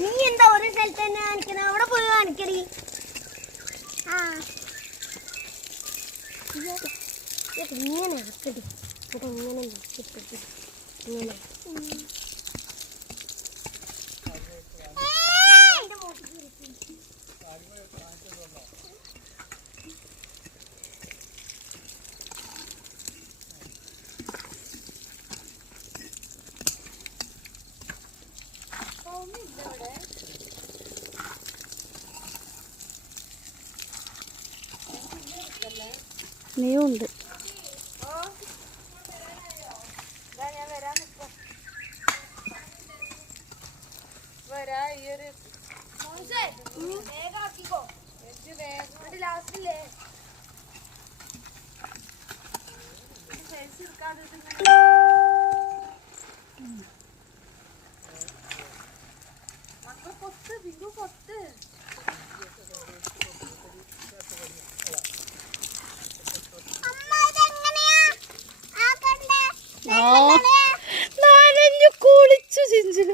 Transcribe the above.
നീ എന്താ ഒരു സ്ഥലത്ത് തന്നെ കാണിക്കണ? അവിടെ പോയി കാണിക്കടി. ഇങ്ങനെ ഇറക്കടി. ഇങ്ങനെ ഇട്ടിട്ട് ഇങ്ങനെ നീയുണ്ട്. നനഞ്ഞു കുളിച്ചു ചിഞ്ചു.